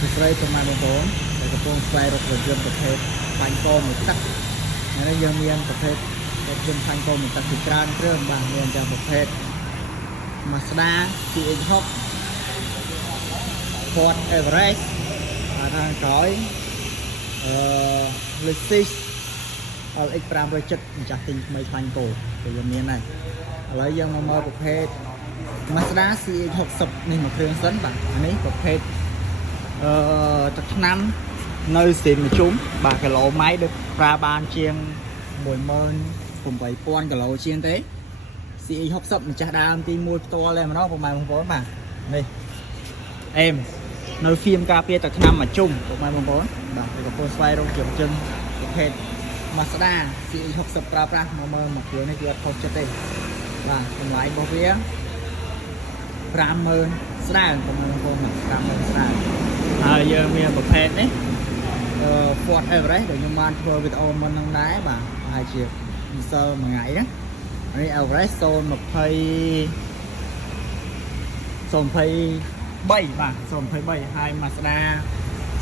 Thực ra tôi mang một bốn để có con xoay được rồi dương tập thể thành công một tắc này dương miên tập thể dương thành công một tắc thì tràn rương bằng miên cho tập thể Mazda CX-6 Ford Everest và thang cõi Lexus LX 500ចិត្តម្ចាស់ទិញថ្មីខ្លាញ់គោទៅយើងមានហើយឥឡូវយើងមកមើលប្រភេទ Mazda CX-60 នេះមួយគ្រឿងសិនបាទនេះប្រភេទទឹកឆ្នាំនៅស្ទីមជុំបាទគីឡូម៉ៃដូចប្រើបានជាង 18000 គីឡូជាងទេ CX-60 ម្ចាស់ដើមទី1ផ្ទាល់តែម្ដងពុកម៉ែបងប្អូនបាទនេះអេមនៅហ្វៀមការពារទឹកឆ្នាំមួយជុំពុកម៉ែបងប្អូនបាទកំពុងស្វែងរកជាជនប្រភេទ Mazda CX-60 ប្រើប្រាស់មកមើលមកគ្រឿងនេះគឺអត់ខុសចិត្តទេបាទតម្លៃរបស់វា 50000 ស្ដើងបងប្អូន 50000 ស្ដើងហើយយើងមានប្រភេទនេះFord Everest ដែលខ្ញុំបានធ្វើវីដេអូមុនហ្នឹងដែរបាទហើយជាសិលមួយថ្ងៃហ្នឹងនេះ Everest 023បាទ023ហើយ Mazda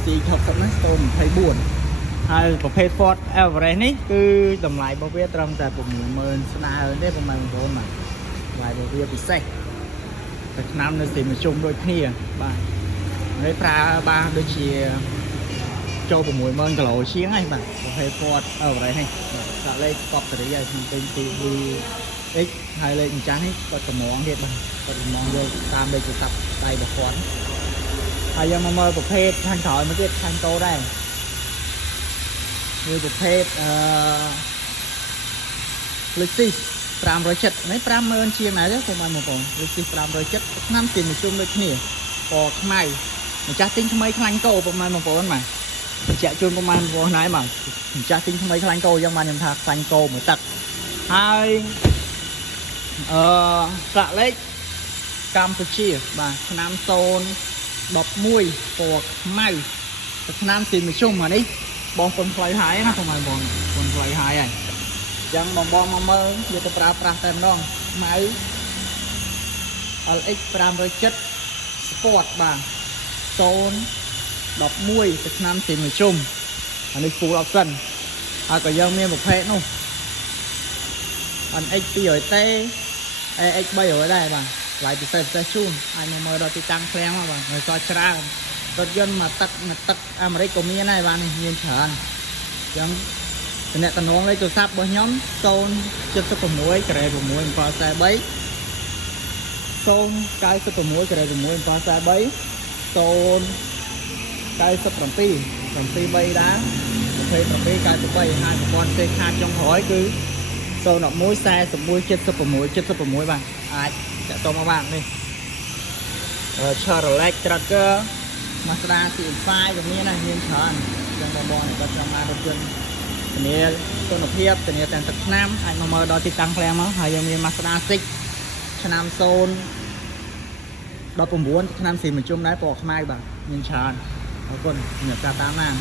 CX-60 ហ្នឹង024ហើយប្រភេទ Ford Everest នេះគឺតម្លៃរបស់វាត្រឹមតែ60000 ស្ដើងទេបងប្អូនបាទតម្លៃរបស់វាពិសេសតែឆ្នាំនៅស្ទីមជុំដូចគ្នាបាទហើយប្រើបានដូចជាចូល60000 គីឡូជាងហើយបាទប្រភេទ Ford Everest នេះដាក់លេខកប់សេរីហើយខ្ញុំទិញពី X ហើយលេខម្ចាស់នេះគាត់តម្រងទៀតបាទគាត់តម្រងយកតាមលេខទូរស័ព្ទដៃរបស់គាត់ហើយយើងមកមើលប្រភេទខាងក្រោយមកទៀតខាងតូដែរមួយប្រភេទLexus 570នេះ 50000 ជាងដែរទេពុកម៉ែបងប្អូន Lexus 570ឆ្នាំទីមួយជុំដូចគ្នាពណ៌ខ្មៅម្ចាស់ទិញថ្មីខ្លាញ់គោពុកម៉ែបងប្អូនបាទបញ្ជាក់ជូនពុកម៉ែបងប្អូនហើយបាទម្ចាស់ទិញថ្មីខ្លាញ់គោយ៉ាងបានខ្ញុំថាខ្លាញ់គោមួយទឹកហើយស្លាកលេខកម្ពុជាបាទឆ្នាំ011ពណ៌ខ្មៅឆ្នាំទីមួយជុំអានេះបងប្អូនផ្លូវហើយណាពុកម៉ែបងប្អូនផ្លូវហើយហើយចឹងបងមកមើលវាទៅប្រើប្រាស់តែម្ដងខ្មៅ LX 570 Sport បាទ011ទៅឆ្នាំទីមួយជុំអានេះ full option ហើយក៏យើងមានប្រភេទនោះ NX 200T AX 300ដែរបាទថ្លៃពិសេសជូនអាចមកមើលដល់ទីតាំងឃ្លាំងមកបាទនៅសល់ច្រើនរថយន្តមកទឹកអាមេរិកក៏មានដែរបាទនេះមានច្រើនអញ្ចឹងតំណតំណងលេខទូរស័ព្ទរបស់ខ្ញុំ076 ក្រែ6 743 096 ក្រែ6 743 097 73ដែរ27 93ហើយប្រព័ន្ធសេខាតចុងក្រោយគឺ011 41 76 76បាទអាចតាក់ទងមកបាននេះChevrolet Tracker Mazda CX-5 ក៏មានដែរមានច្រើនចឹងបងក៏ចង់បានរថយន្តធានាគុណភាពធានាទាំងទឹកឆ្នាំអាចមកមើលដល់ទីតាំងឃ្លាំងមកហើយយើងមាន Mazda 6 ឆ្នាំ019ឆ្នាំស៊ីមួយជុំដែរពណ៌ខ្មៅបាទមានច្រើនអរគុណសម្រាប់ការតាមដាន